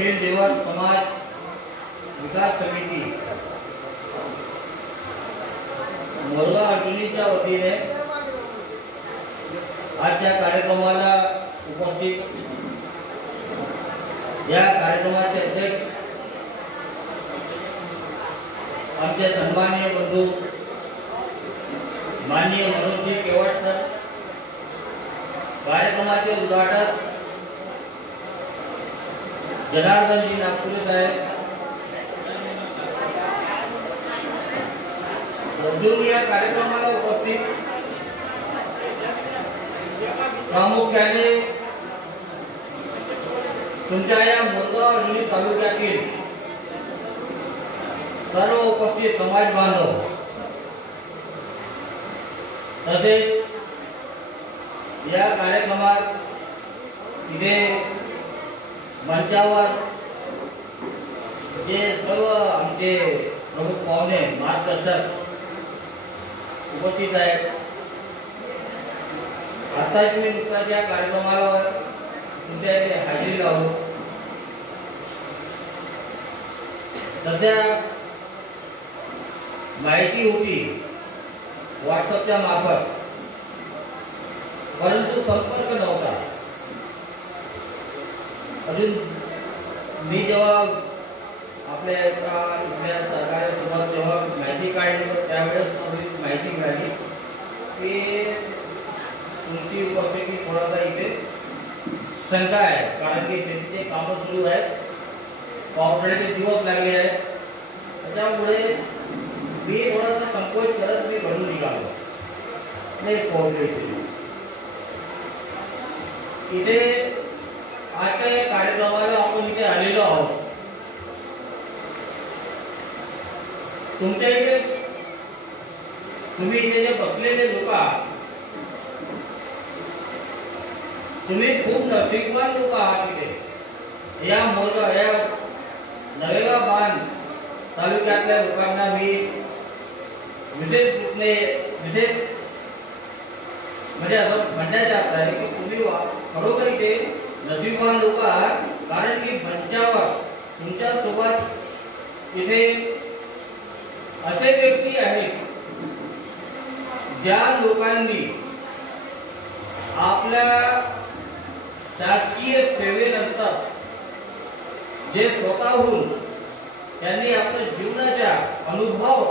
देवर समाज विकास समिती मोरगाव अर्जुनीच्या वतीने आजच्या कार्यक्रमाला उपस्थित या कार्यक्रमाचे अध्यक्ष आमचे सन्माननीय बंधू माननीय मनोजजी केवट सर, कार्यक्रमाचे उद्घाटक जनार्दनजी नागपुरे साहेब, अजून या कार्यक्रमाला उपस्थित प्रामुख्याने तुमच्या या मोरगाव अर्जुनी तालुक्यातील सर्व उपस्थित समाज बांधव तसेच या कार्यक्रमात इथे मंचावर जे सर्व आमचे प्रमुख पाहुणे मार्गदर्शक उपस्थित आहेत। आताच मी नुकताच या कार्यक्रमाला तुमच्या इथे हजेरी लावलो। सध्या माहिती होती व्हॉट्सअपच्या मार्फत, परंतु संपर्क नव्हता। अजून मी जेव्हा आपल्या इथल्या सरकारासोबत जेव्हा माहिती काढली त्यावेळेस माहिती मिळाली की तुमची उपस्थिती थोडासा इथे शंका आहे, कारण की शेतीचे कामं सुरू आहेत, पावसाळ्याचे दिवस लागले आहेत, त्याच्यामुळे मी थोडासा संकोच करत मी घडून निघालो नाही पोहोचले इथे। आजच्या या कार्यक्रमाला आपण इथे आलेलो आहोत। तुमच्या इथे तुम्ही इथे जे बसलेले लोक आहात, तुम्ही खूप नशीबवान लोक आहात। इथे या मोरगाव या नवेगाव बांध तालुक्यातल्या लोकांना मी विशेष म्हणजे असं म्हणण्याचे अर्थ आहे की तुम्ही खरोखर इथे नशीबवान लोक आहात, कारण की मंचावर तुमच्या सोबत इथे असे व्यक्ती आहेत ज्या लोकांनी आपल्या शासकीय सेवेनंतर जे स्वतःहून त्यांनी आपल्या जीवनाचा अनुभव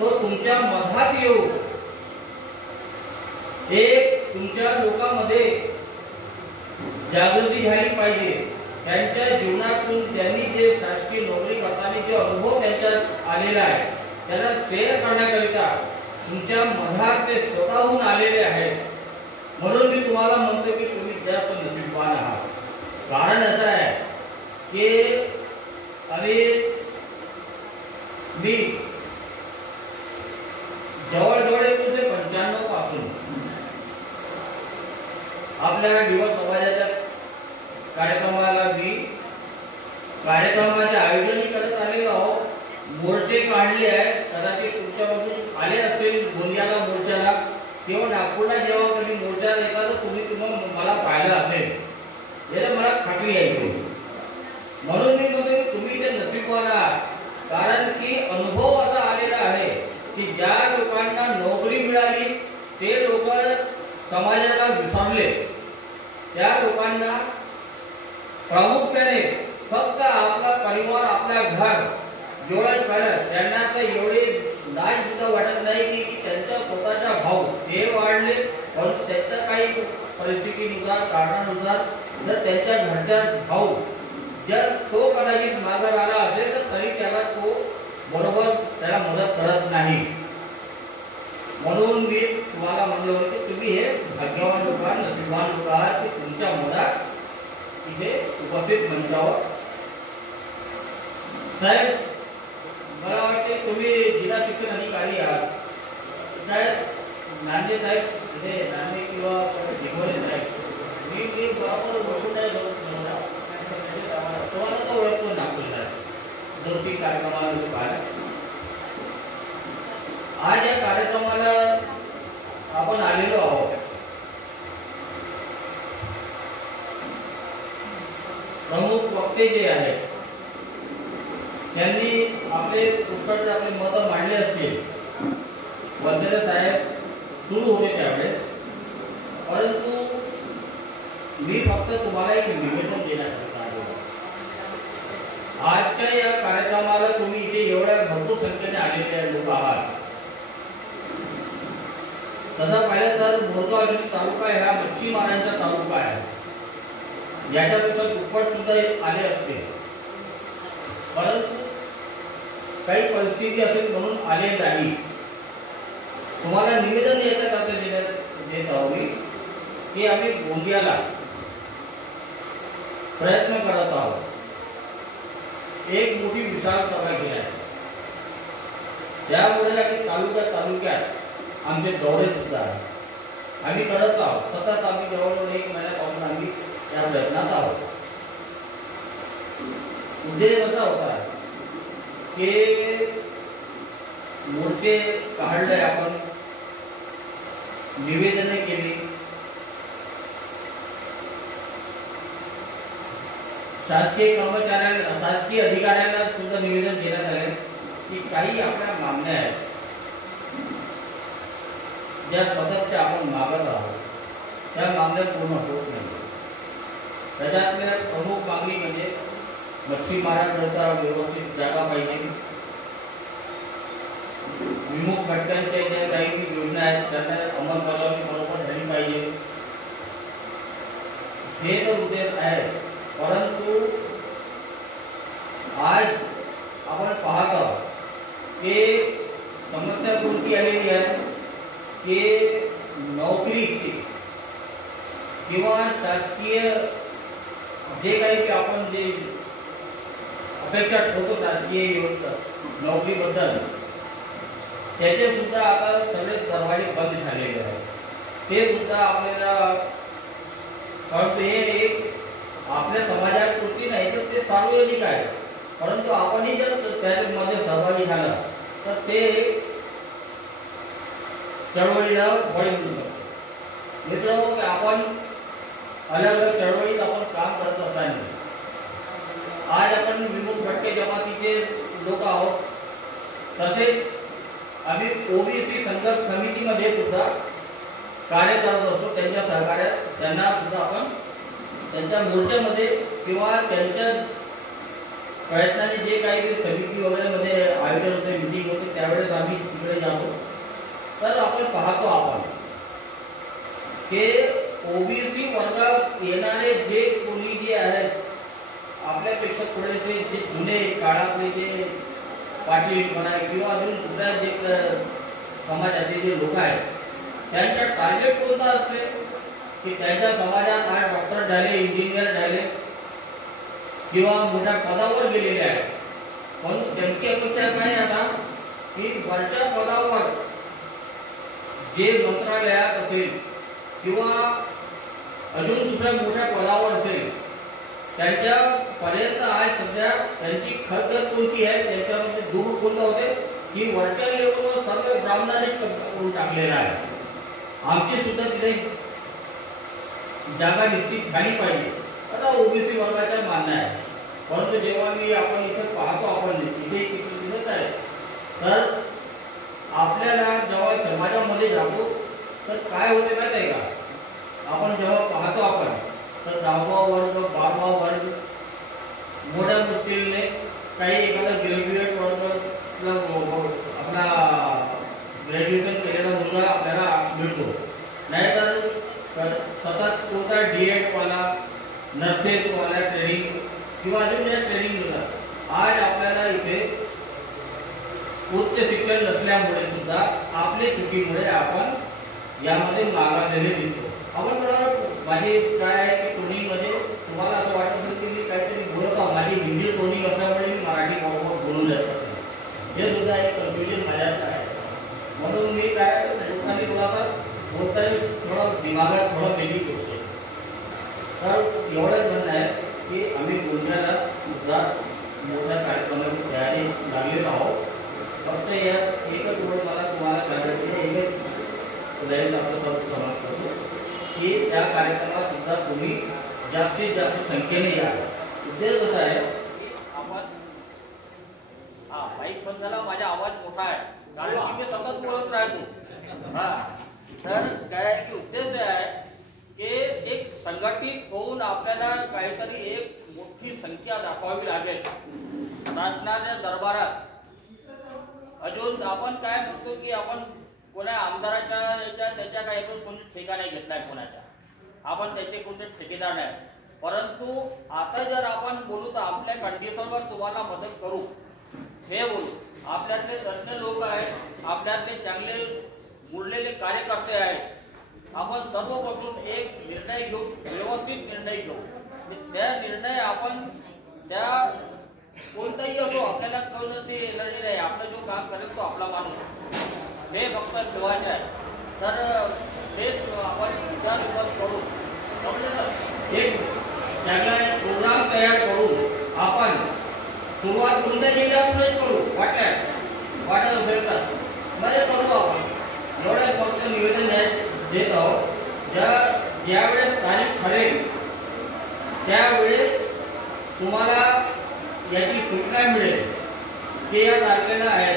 तो तुमच्या मधात येऊ एक तुमच्या लोकांमध्ये जागृती झाली पाहिजे। त्यांच्या जीवनातून त्यांनी जे शासकीय नोकरी करताना जे अनुभव त्यांच्यात आलेला आहे त्याला शेअर करण्याकरिता तुमच्या मधात ते स्वतःहून आलेले आहेत। म्हणून मी तुम्हाला म्हणतो की तुम्ही जास्त नशीबवान आहात। कारण असं आहे की मी जवळजवळ 1995 पासून आपल्या दिवस समाजाच्या कार्यक्रमाला मी कार्यक्रमाचे आयोजन करत आलेलो आहोत। मोर्चे काढले आहेत, कदाचित तुमच्यामधून आले असतील गोंदियाला मोर्चाला किंवा नागपूरला जेव्हा कधी मोर्चा येतात तुम्ही मला पाहिलं असेल, याला मला खात्री आहे। म्हणून मी म्हणतो की तुम्ही इथे नशीबवान आहात, कारण की अनुभव असा आलेला आहे की ज्या लोकांना नोकरी मिळाली ते लोक समाजाला विसरले, त्या लोकांना प्रामुख्याने फक्त आपला परिवार आपल्या घर जेवढं कळत त्यांना तर एवढे लाज सुद्धा वाटत नाही की त्यांचा स्वतःचा भाव ते वाढले, पण त्याच्या काही परिस्थितीनुसार कारणानुसार जर त्यांच्या घरचा भाऊ जर तो कदाचित मागे आला असेल तर तरी त्याला तो बरोबर त्याला मदत करत नाही। म्हणून मी तुम्हाला म्हणलो की तुम्ही हे भाग्यवान लोक आहात, नशीबवान लोक आहात की तुमच्या मनात इथे उपस्थित मंचावर साहेब मला वाटते तुम्ही जिल्हा शिक्षण अधिकारी आहात साहेब नांदे साहेब, इथे नांदे किंवा दिघोले साहेब मी बरोबर ओळखून नाही तुम्हाला तो ओळखतो नागपूरला दोन कार्यक्रमाला पाहिला। आज या कार्यक्रमाला आपण आलेलो आहोत। प्रमुख वक्ते जे आहेत त्यांनी आपले पुष्कळचे आपले मतं मांडले असतील. वंदेरे साहेब सुरू होते त्यावेळेस, परंतु मी फक्त तुम्हाला एक निवेदन देण्यासाठी आलो. आजच्या या कार्यक्रमाला तुम्ही इथे एवढ्या भरपूर संख्येने आलेले लोक आहात. तसा पाहिलं तर मोरगाव तालुका हा मच्छीमारांचा तालुका आहे. याच्यापेक्षा दुप्पट सुद्धा आले असते, परंतु काही परिस्थिती असेल म्हणून आले नाही. तुम्हाला निवेदन याच्याकरता देत आहोत मी की आम्ही गोंदियाला प्रयत्न करत आहोत. एक मोठी विशाल सभा केली आहे. त्यामुळे आम्ही तालुक्यात आमचे दौरे सुद्धा आम्ही करत आहोत. सतत आम्ही जवळजवळ 1 महिन्यापासून आम्ही या प्रयत्नात आहोत. उद्देश असा होता की मोर्चे काढले, आपण निवेदने केली, शासकीय कर्मचाऱ्यांना शासकीय अधिकाऱ्यांना सुद्धा निवेदन देण्यात आले की काही आपल्या मागण्या आहेत ज्या सततच्या आपण मागत आहोत त्या मागण्या पूर्ण होत नाही. त्याच्यातल्या प्रमुख मागणी म्हणजे मच्छीमारांकरता व्यवस्थित जागा पाहिजे, विमुख भटक्यांच्या ज्या काही योजना आहेत त्यांना अंमलबजावणी बरोबर झाली पाहिजे, हे तर उद्देश आहे. परंतु आज आपण पाहत आहोत की समस्या कोणती आलेली आहे की नोकरीची किंवा शासकीय जे काही आपण जे अपेक्षा ठेवतो शासकीय नोकरीबद्दल त्याचे सुद्धा आता सगळे दरवाजे बंद झालेले आहेत. ते सुद्धा आपल्याला परंतु हे एक आपल्या समाजापुरती नाही तर ते सार्वजनिक आहे. परंतु आपणही जर त्यामध्ये सहभागी झाला तर ते चळवळीला बळ मिळू शकतो. मित्रांनो, आपण अलग अलग चळवळीत आपण काम करत असताना आज आपण विमुख भटके जमातीचे लोक आहोत. तसेच आम्ही ओबीसी संघर्ष समितीमध्ये सुद्धा कार्य करत असतो. त्यांच्या सहकार्यात त्यांना सुद्धा आपण त्यांच्या मोर्चामध्ये किंवा त्यांच्या प्रयत्नाने जे काही समिती वगैरे मध्ये आयोजन होते, मिटिंग होते, त्यावेळेस आम्ही तिकडे जातो. तर आपण पाहतो आपण की ओबीसी वर्गात येणारे जे कोणी जे आहेत आपल्यापेक्षा थोडेसे जे जुने काळातले जे पाटील म्हणा किंवा अजून दुसऱ्या जे समाजाचे जे लोक आहेत त्यांच्या टार्गेट कोणता असते की त्यांच्या समाजात आज डॉक्टर झाले, इंजिनियर झाले किंवा मोठ्या पदावर गेलेले आहेत. म्हणून त्यांची अपेक्षा काय आता की वरच्या पदावर जे मंत्रालयात असेल किंवा अजून दुसऱ्या मोठ्या पदावर असेल त्यांच्यापर्यंत आज सध्या त्यांची खतखत कोणती आहे त्याच्यामध्ये दूर कोणतं होते की वरच्या लेवलवर सर्व ब्राह्मणानेच करून टाकलेला आहे. आमची सुद्धा तिथे जागा निश्चित झाली पाहिजे आता ओबीसी वर्गाच्या मान्य आहे. परंतु जेव्हा मी आपण इथे पाहतो आपण इथे दिसत आहे तर आपल्याला जेव्हा समाजामध्ये जातो तर काय होते माहिती आहे का, आपण जेव्हा पाहतो आपण तर 10वा वर्ग 12वा वर्ग मोठ्या मुश्किलने काही एखादा ग्रॅज्युएट वर्ग आपला ग्रॅज्युएशन केलेला मुलगा आपल्याला मिळतो. नाहीतर सतत कोणता D.Ed वाला नर्सेसवाला ट्रेनिंग किंवा अजून ज्या ट्रेनिंग होतात. आज आपल्याला इथे उच्च शिक्षण नसल्यामुळे सुद्धा आपल्या चुकीमुळे आपण यामध्ये मागासलेले दिसतो. आपण बरोबर माझी काय आहे की टोनिंगमध्ये तुम्हाला असं वाटत असेल की मी काहीतरी बोलत आहो, माझी हिंदी टोनिंग असल्यामुळे मी मराठी बरोबर बोलून जात असेल, हे सुद्धा एक कन्फ्युजन माझ्यात आहे. म्हणून मी काय लोकांनी थोडासा बोलताना थोडं दिमागात थोडं वेगळी गोष्ट आहे. तर एवढंच म्हणणं आहे की आम्ही गोंदियाला सुद्धा मोठ्या कार्यक्रमाची तयारी लागलेलो आहोत. फक्त यात एकच गोष्ट मला तुम्हाला सांगायची आहे, एकच लयच आपलं समाज करतो की त्या कार्यक्रमात सुद्धा तुम्ही जास्तीत जास्त संख्येने या. उद्देश असा आहे आपण माईक बंद झाला, माझा आवाज मोठा आहे कारण की मी सतत बोलत राहतो. तर काय आहे की उद्देश आहे की एक संघटित होऊन आपल्याला काहीतरी एक मोठी संख्या दाखवावी लागेल शासनाच्या दरबारात. अजून आपण काय म्हणतो की आपण कोणा आमदाराच्या याच्या त्याच्या काही कोणी ठेका नाही घेतलाय कोणाच्या, आपण त्याचे कोणते ठेकेदार नाही. परंतु आता जर आपण बोलू तर आपल्या कंडिशनवर तुम्हाला मदत करू हे बोलू. आपल्यातले तज्ञ लोक आहेत, आपल्यातले चांगले मुरलेले कार्यकर्ते आहेत. आपण सर्व बसून एक निर्णय घेऊ, व्यवस्थित निर्णय घेऊ. त्या निर्णय आपण त्या कोणताही असो, आपल्याला कोणाची एलर्जी नाही. आपलं जो काम करेल तो आपला माणूस हे फक्त ठेवायचे आहे. तर हेच आपण विचार करू, एक चांगला प्रोग्राम तयार करू. आपण सुरुवात कोणत्या जिल्ह्यातूनच करू, वाटत असेल तर मध्ये करू. आपण एवढं फक्त निवेदन देत आहोत. ज्यावेळेस तारीख ठरेल त्यावेळेस तुम्हाला याची सूचना मिळेल की या तारखेला आहे.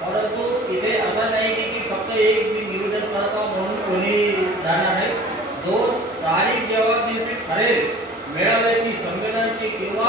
परंतु इथे असं नाही की फक्त एक मी निवेदन करतो म्हणून कोणी जाणार आहे. जो तारीख जेव्हा दिवशी ठरेल मेळाव्याची, संमेलनाची किंवा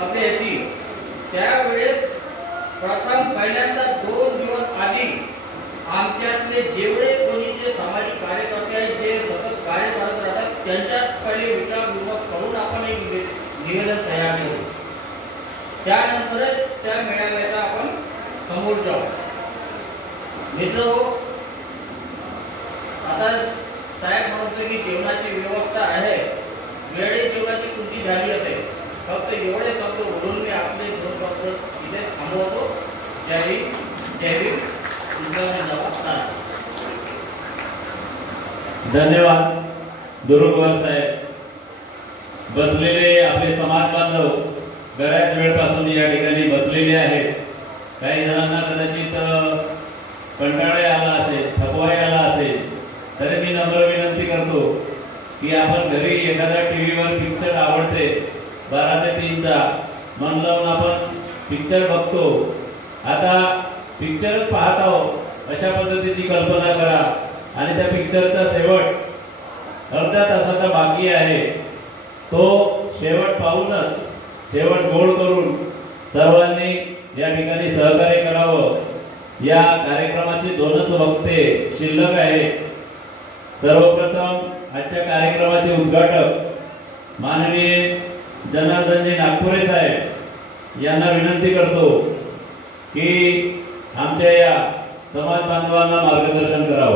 आपली याची, त्यावेळेस प्रथम पहिल्यांदा 2 दिवस आधी आमच्यातले जेवढे कोणी जे सामाजिक कार्यकर्ते आहेत, जे सतत कार्य करत राहतात, त्यांच्यात पहिले विचार विमर्श करून आपण एक निवेदन तयार करू. त्यानंतरच त्या मेळाव्याचा आपण समोर जाऊ. मित्र, आता साहेब म्हणतो की जेवणाची व्यवस्था आहे, वेळेत जेवणाची कृती झाली असेल. फक्त एवढे शब्द बोलून मी आपले 2 शब्द इथे थांबवतो. जय हिंद, जय हिंद. धन्यवाद दुरुगवर साहेब. बसलेले आपले समाज बांधव बऱ्याच वेळपासून या ठिकाणी बसलेले आहेत. काही जणांना कदाचित कंटाळा आला असेल, थकवा आला असेल, तरी मी नम्र विनंती करतो की आपण घरी एखाद्या टीव्हीवर पिक्चर आवडते 12 ते 3 चा मन लावून आपण पिक्चर बघतो. आता पिक्चरच पाहत आहोत अशा पद्धतीची कल्पना करा आणि त्या पिक्चरचा शेवट अर्ध्या तासाचा बाकी आहे, तो शेवट पाहूनच शेवट गोड करून सर्वांनी या ठिकाणी सहकार्य करावं. या कार्यक्रमाचे 2च वक्ते शिल्लक आहेत. सर्वप्रथम आजच्या कार्यक्रमाचे उद्घाटक माननीय जनार्दनजी नागपुरे साहेब यांना विनंती करतो की आमच्या या समाज बांधवांना मार्गदर्शन करावं.